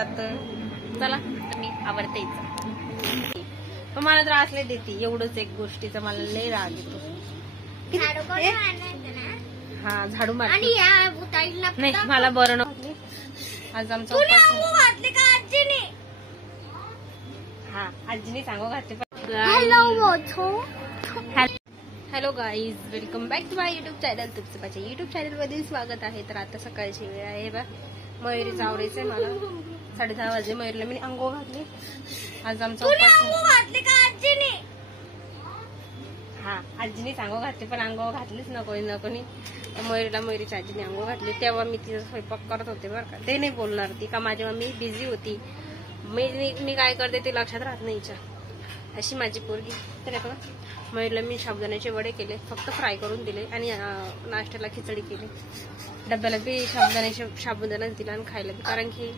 येतात. चला तर मी आवडते, पण मला त्रास लय देते. एवढंच एक गोष्टीचा मला लय राग येतो. हा झाडू मार नाही, मला बरं नव्हतं. आज आमचा हा आजीने सांगू घातले. Hello guys, welcome back to my YouTube channel. तुमचं माझ्या युट्यूब चॅनल मध्ये स्वागत आहे. तर आता सकाळची वेळ आहे बा. मयुरीचं आवडायचंय मला. 10:30 वाजले. मयुरीला मी अंघोळ घातली. आज आमचा हा आजीने अंघोळ घातली, पण अंघोळ घातलीच न कोणी. मयुरीला मयुरीच्या आजीने अंघोळ घातली. तेव्हा मी तिचा स्वयंपाक करत होते बरं का. ते नाही बोलणार ती का माझी मम्मी बिझी होती. मी काय करते ते लक्षात राहत नाही हिच्या. अशी माझी पोरगी. तर बघा, मयुरीला मी साबुदाण्याचे वडे केले, फक्त फ्राय करून दिले आणि नाश्त्याला खिचडी केली. डब्याला बी साबुदाणाच दिला आणि खायला बी, कारण की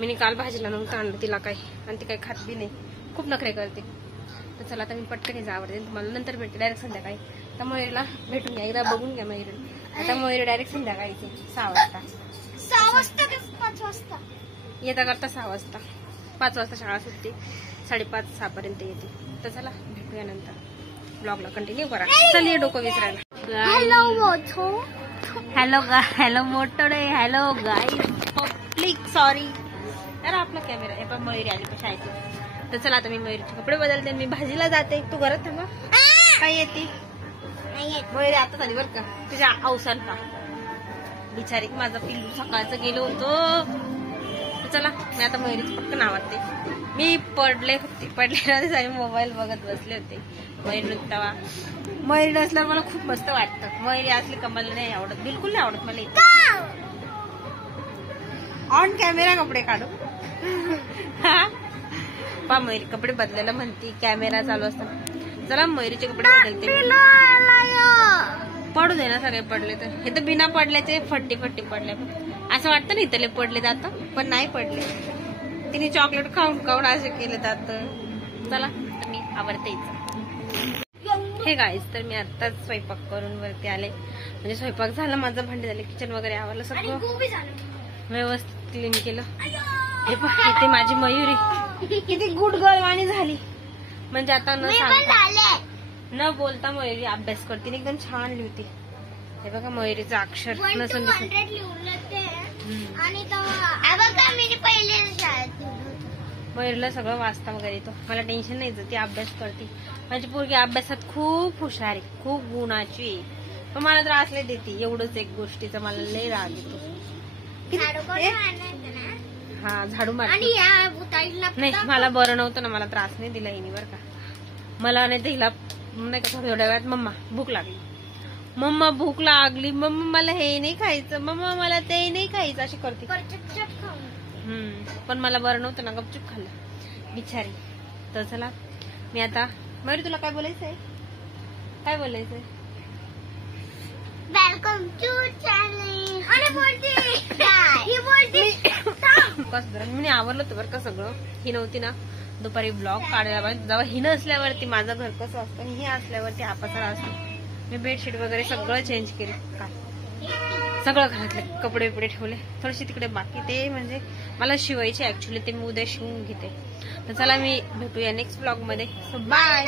मी काल भाजीला नव्हतं आणलं तिला काही, आणि ती काही खात बी नाही. खूप नखरे करते. तर चला आता मी पटकन आवडते. तुम्हाला नंतर भेटते डायरेक्ट संध्याकाळी. तर मयुरीला भेटून घ्या, एकदा बघून घ्या मयुरी. आता मयुरी डायरेक्ट संध्याकाळी 6 वाजता. 5 वाजता येता करता 6 वाजता. 5 वाजता शाळा सुटते, 5:30-6 पर्यंत येते. तर चला भेटूया नंतर. ब्लॉगला कंटिन्यू करा. चल ये डोकं विसरायला. हॅलो मोठो रे. हॅलो गाईज पब्लिक, सॉरी यार आपला कॅमेरा आहे. पण मयुरी आली कशा आहे. तर चला आता मी मयुरीचे कपडे बदलते. मी भाजीला जाते. तू घरात थांबा. काय येते मयुरी आता झाली बरं का. तुझ्या अवसान का बिचारी, माझा पिल्लू सकाळचं गेलो होतो. चला मी आता मयुरीचं पटकन आवडते. मी पडले होते मोबाईल बघत बसले होते. मयुरी नसल्यावर मला खूप मस्त वाटतं. मयुरी असली कमाल नाही आवडत, बिलकुल नाही आवडत मला. ऑन कॅमेरा कपडे काढू. पा मयुरी कपडे बदलायला म्हणती, कॅमेरा चालू असताना. चला मयुरीचे कपडे बदलते. पडू दे ना, सगळे पडले तर. हे तर बिना पडल्याचे फट्टी पडले. असं वाटतं नाही त्याला पडले जात, पण नाही पडले. तिने चॉकलेट खाऊन असे केले जात. चला तर मी आवडते. हे गाईज, तर मी आताच स्वयंपाक करून वरती आले. म्हणजे स्वयंपाक झाला माझं, भांडी झाले, किचन वगैरे आवरलं, सगळं व्यवस्थित क्लीन केलं. हे पहा, इथे माझी मयुरी किती गुड गर्लवाणी झाली. म्हणजे आता न बोलता मयुरी अभ्यास करते, एकदम छान लिहिते. हे बघा मयुरीचं अक्षर नसून मयुरीला सगळं वाचता वगैरे येतो. मला टेन्शन नाही, ती अभ्यास करते. माझी पोरगी अभ्यासात खूप हुशार आहे, खूप गुणाची. पण मला त्रास लय देते. एवढंच एक गोष्टीचा मला लय राग येतो. हा झाडू मार नाही, मला बरं नव्हतं ना, मला त्रास नाही दिला हिने बरं का. मला नाही हिला नाही का थोड्या वेळात मम्मा भूक लागली, मम्मा मला हे नाही खायचं, मम्मा मला ते नाही खायचं, अशी करते. पण मला बरं नव्हतं ना, गपचूप खाल्लं बिचारी. तर चला मी आता मयुरी, तुला काय बोलायचंय? काय बोलायचंय? Welcome to channel. मी आवरलं होतं बरं का सगळं. ही नव्हती ना दुपारी ब्लॉग काढायला. जेव्हा ही नसल्यावरती माझं घर कसं असतं, ही असल्यावरती हा पसारा असतो. मी बेडशीट वगैरे सगळं चेंज केले, सगळं घरातले कपडे ठेवले. थोडेसे तिकडे बाकी, ते म्हणजे मला शिवायचे ऍक्च्युली, ते मी उद्या शिवून घेते. तर चला मी भेटूया नेक्स्ट ब्लॉग मध्ये. So bye.